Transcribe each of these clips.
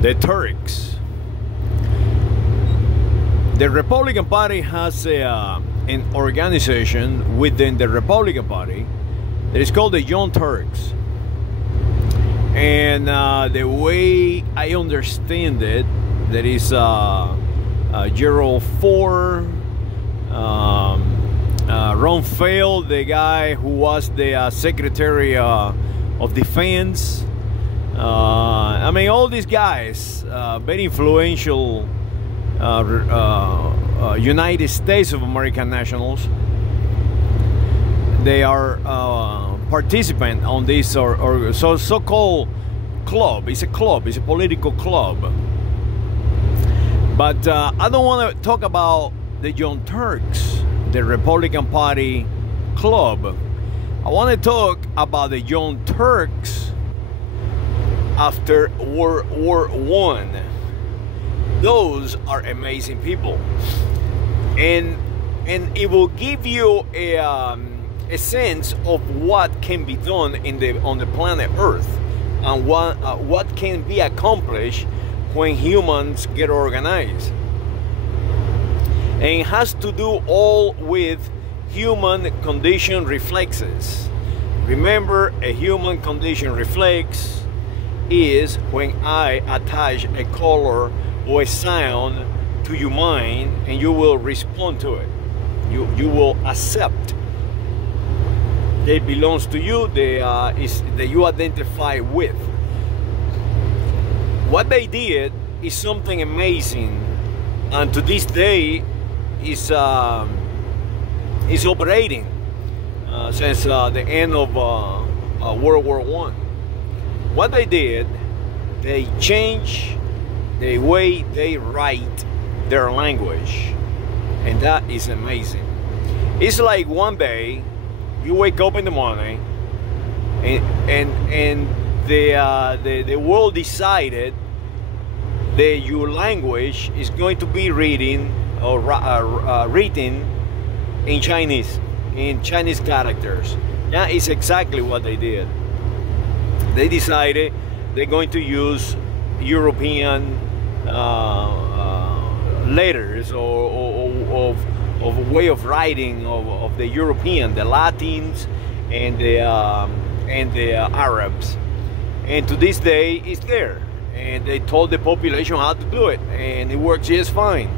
The Turks. The Republican Party has an organization within the Republican Party that is called the Young Turks. And the way I understand it, there is Gerald Ford, Ron Fail, the guy who was the Secretary of Defense. I mean, all these guys, very influential United States of American nationals. They are participant on this so-called club. It's a club. It's a political club. But I don't want to talk about the Young Turks, the Republican Party club. I want to talk about the Young Turks after World War I. Those are amazing people, and it will give you a sense of what can be done on the planet Earth, and what can be accomplished when humans get organized. And it has to do all with human condition reflexes. Remember, a human condition reflex is when I attach a color or a sound to your mind, and you will respond to it. You will accept that it belongs to you, that you identify with. What they did is something amazing, and to this day is operating since the end of World War I. What they did, they changed the way they write their language, and that is amazing. It's like one day you wake up in the morning, and the world decided that your language is going to be written in Chinese characters. That is exactly what they did. They decided they're going to use European letters or of way of writing of the European, the Latins and the Arabs. And to this day, it's there. And they told the population how to do it, and it works just fine.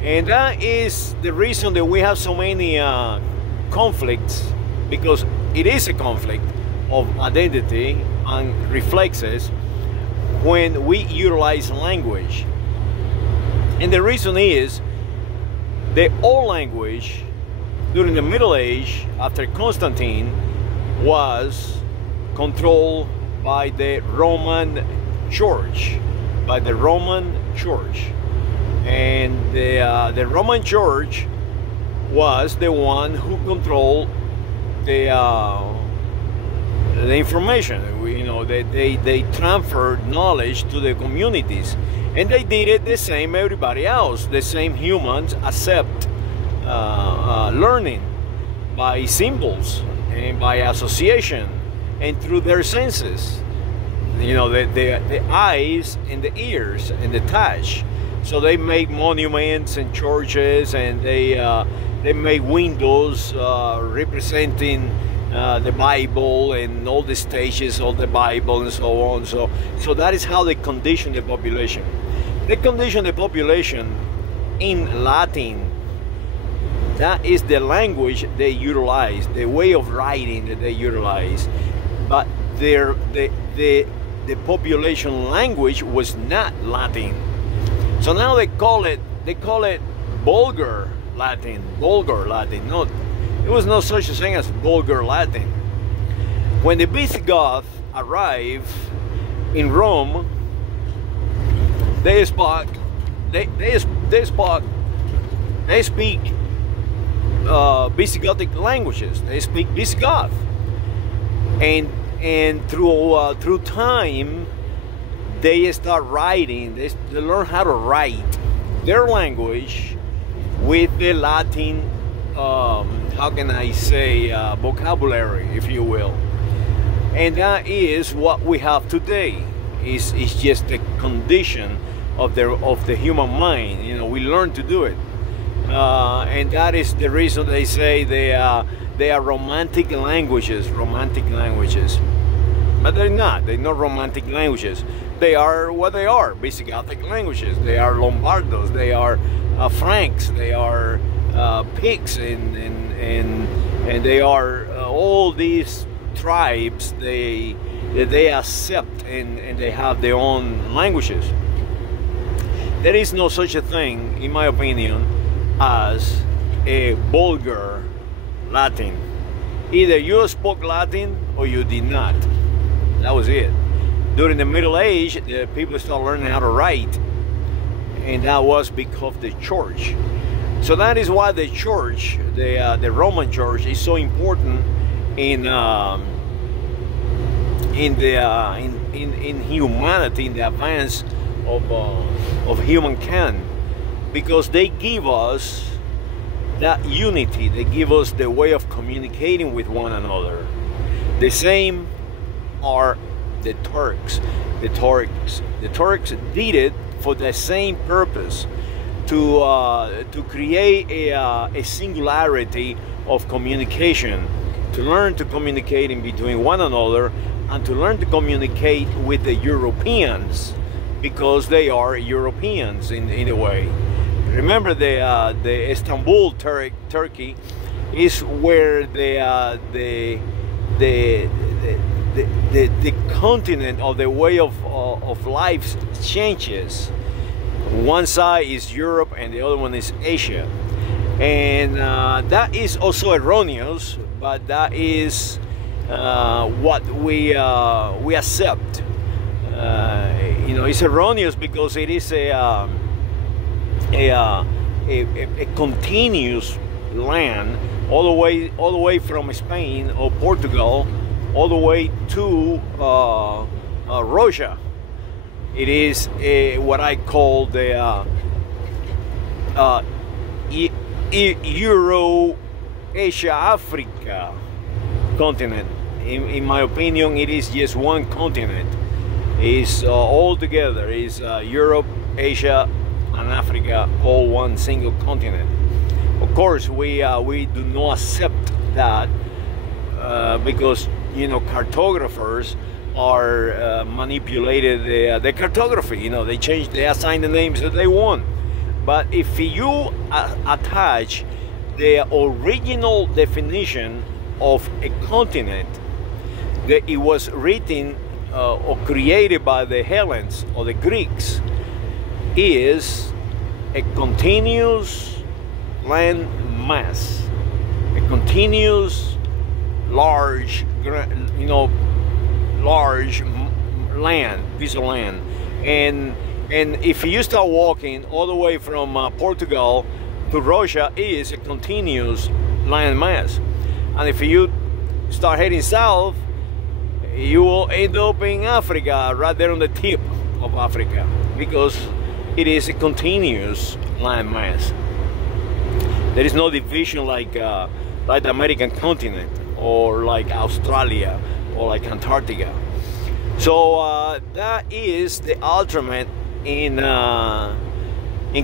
And that is the reason that we have so many conflicts, because it is a conflict of identity and reflexes when we utilize language. And the reason is the old language during the Middle Age, after Constantine, was controlled by the Roman Church, and the Roman Church was the one who controlled the information. They transferred knowledge to the communities, and they did it the same everybody else. The same humans accept learning by symbols and by association and through their senses. The eyes and the ears and the touch. So they make monuments and churches, and they make windows representing the Bible and all the stages of the Bible and so on. So that is how they condition the population. They condition the population in Latin. That is the language they utilize, the way of writing that they utilize. But the population language was not Latin. So now they call it vulgar Latin. No, there was no such a thing as vulgar Latin. When the Visigoths arrived in Rome, they speak Visigothic languages. They speak Visigoth, and through time they start writing. They learn how to write their language with the Latin, how can I say, vocabulary, if you will. And that is what we have today is just a condition of the human mind. You know, we learn to do it, and that is the reason they say they are romantic languages. Romantic languages, but they're not. They're not romantic languages. They are what they are: basic Gothic languages. They are Lombardos. They are Franks. They are Picts, and they are all these tribes. They accept and they have their own languages. There is no such a thing, in my opinion, as a vulgar Latin. Either you spoke Latin or you did not. That was it. During the Middle Age, the people started learning how to write, and that was because of the church. So that is why the church, the Roman Church, is so important in humanity, in the advance of humankind, because they give us that unity. They give us the way of communicating with one another. The same are the Turks. The Turks did it for the same purpose, to create a singularity of communication, to learn to communicate in between one another, and to learn to communicate with the Europeans, because they are Europeans in a way. Remember, the Istanbul, Turkey, is where the continent of the way of life changes. One side is Europe and the other one is Asia, and that is also erroneous, but that is what we accept. You know, it's erroneous because it is a continuous land all the way from Spain or Portugal all the way to Russia. It is what I call the Euro-Asia-Africa continent. In my opinion, it is just one continent. It's all together. It's Europe, Asia, and Africa, all one single continent. Of course, we do not accept that because, you know, cartographers are manipulated the cartography. You know, they assign the names that they want. But if you attach the original definition of a continent, that it was written or created by the Hellenes or the Greeks, is a continuous land mass, a continuous large, you know, large land, piece of land. And if you start walking all the way from Portugal to Russia, it is a continuous land mass. And if you start heading south, you will end up in Africa, right there on the tip of Africa, because it is a continuous land mass. There is no division like the American continent, or like Australia, or like Antarctica. So that is the ultimate in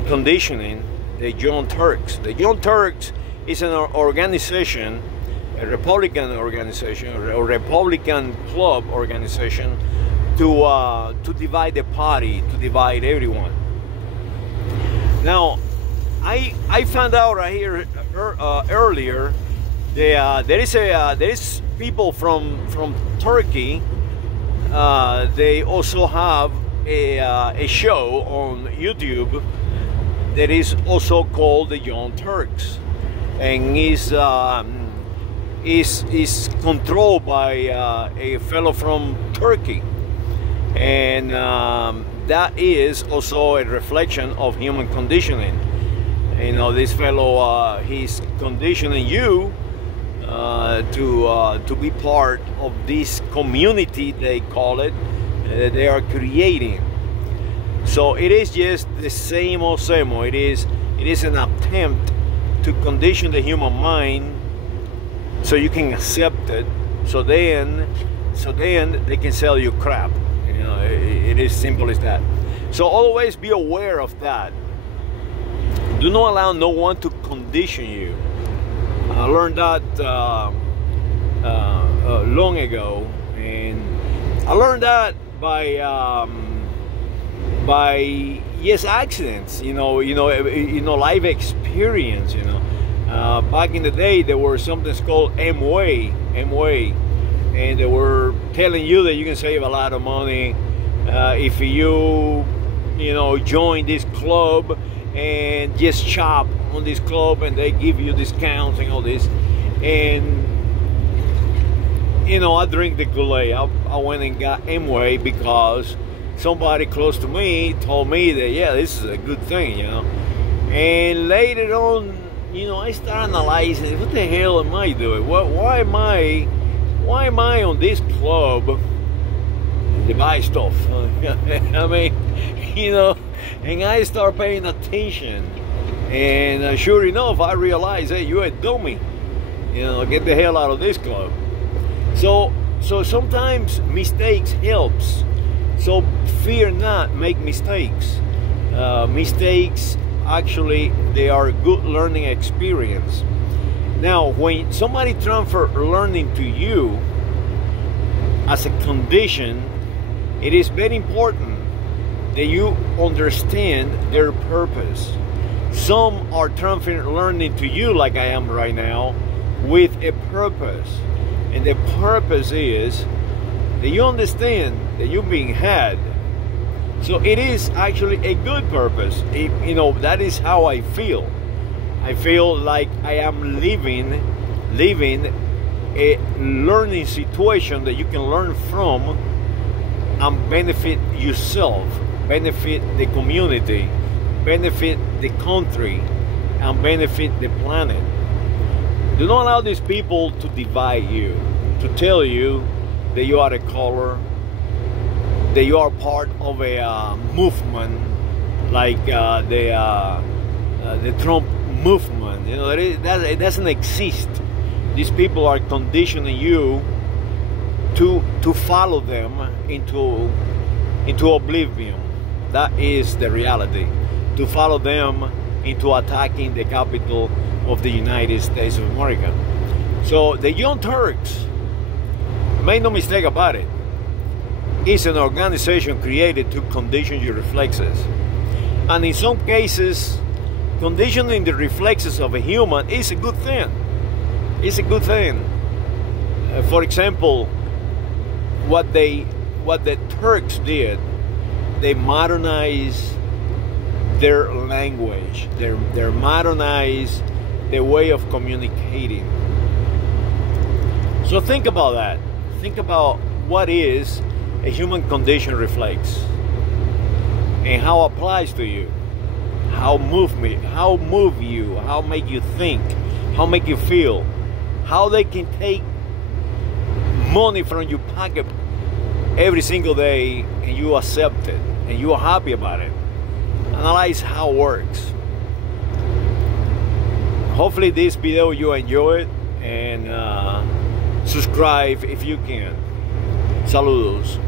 conditioning the Young Turks. The Young Turks is an organization, a Republican organization, or Republican club organization, to divide the party, to divide everyone. Now, I found out right here earlier that there is people from Turkey. They also have a show on YouTube that is also called the Young Turks, and is controlled by a fellow from Turkey, and that is also a reflection of human conditioning. You know, this fellow, he's conditioning you to be part of this community, they call it, they are creating. So it is just the same old same old. It is an attempt to condition the human mind so you can accept it, so then they can sell you crap. You know, it It's simple as that. So always be aware of that. Do not allow no one to condition you. I learned that long ago, and I learned that by yes, accidents. Life experience. Back in the day, there were something called M-Way, and they were telling you that you can save a lot of money if you join this club and just shop on this club, and they give you discounts and all this. And I drink the Kool-Aid. I went and got M-Way because somebody close to me told me that, yeah, this is a good thing, And later on, I started analyzing, what the hell am I doing? Why am I on this club to buy stuff? I mean, and I start paying attention, and sure enough, I realized, hey, you're a dummy. Get the hell out of this club. So sometimes mistakes helps. So fear not, make mistakes. Mistakes, actually, they are a good learning experience. Now, when somebody transfer learning to you as a condition, it is very important that you understand their purpose. Some are transferring learning to you, like I am right now, with a purpose. And the purpose is that you understand that you're being had. So it is actually a good purpose. That is how I feel. I feel like I am living a learning situation that you can learn from and benefit yourself, benefit the community, benefit the country, and benefit the planet. Do not allow these people to divide you, to tell you that you are a color, that you are part of a movement like the Trump movement. It doesn't exist. These people are conditioning you to follow them into oblivion. That is the reality. To follow them into attacking the capital of the United States of America. So the Young Turks, make no mistake about it, is an organization created to condition your reflexes. And in some cases, conditioning the reflexes of a human is a good thing. It's a good thing. For example, what the Turks did, they modernized their language. They modernized the way of communicating. So think about that. Think about what is a human condition reflex and how it applies to you. How move you, how make you think, how make you feel, how they can take money from your pocket every single day and you accept it and you are happy about it. Analyze how it works. Hopefully this video you enjoy it, and subscribe if you can. Saludos.